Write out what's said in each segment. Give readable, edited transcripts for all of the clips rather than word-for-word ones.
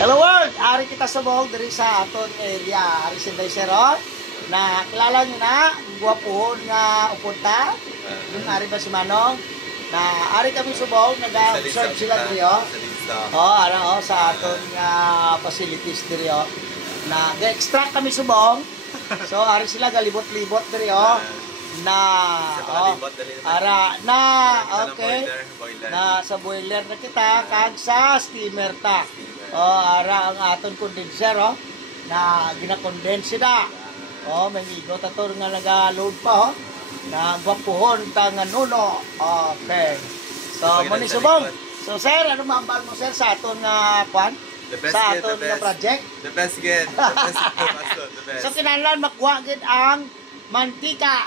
Hello world! Ari kita subong diri sa aton area. Ari sinday sero. Na kilala nyo na, guwapuhon nga upunta. Yung ari ba si Manong? Na ari kami subong, nag-observe sila diri oh. Sa aton facilities diri oh. Na ga-extract kami subong. So ari sila galibot-libot diri oh. Okay. Na sa boiler na kita kag sa steamer ta. Ara ang aton condenser oh, na gina-condense na. May igot ato nga naga-load pa oh. Na gwapuhon ta nga nuno. Okay. So mo ni subong. So sir, ano maambal mo sir sa aton nga kwan? Sa aton nga project? The best again. The best. So kinahanglan makuha gid ang mantika.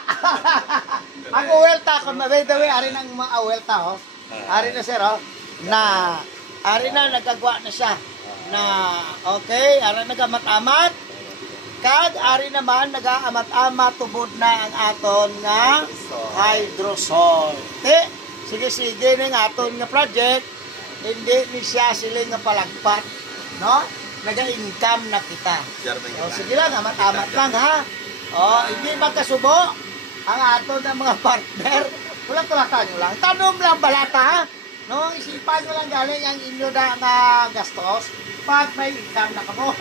Ang uwelta ko by the way ari nang mga uwelta oh. Ari na sir oh. Na ari na nagagawa na siya. Na okay, ari nagamat-amat. Kag ari naman nagaamat-amat tubod na ang aton nga hydrosol. Sige ning aton nga project hindi ni siya siling nga palagpat, no? Naga-income na kita. Sige lang, amat-amat lang ha. Hindi magkasubo ang aton nga mga partner. Wala tulatan nyo lang. Tanom lang balata ha. No, isipan nyo lang galing ang inyo na nga gastos pag may income na kamo.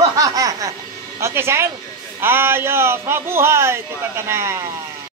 Okay, sir? Ayos, mabuhay kita tanan.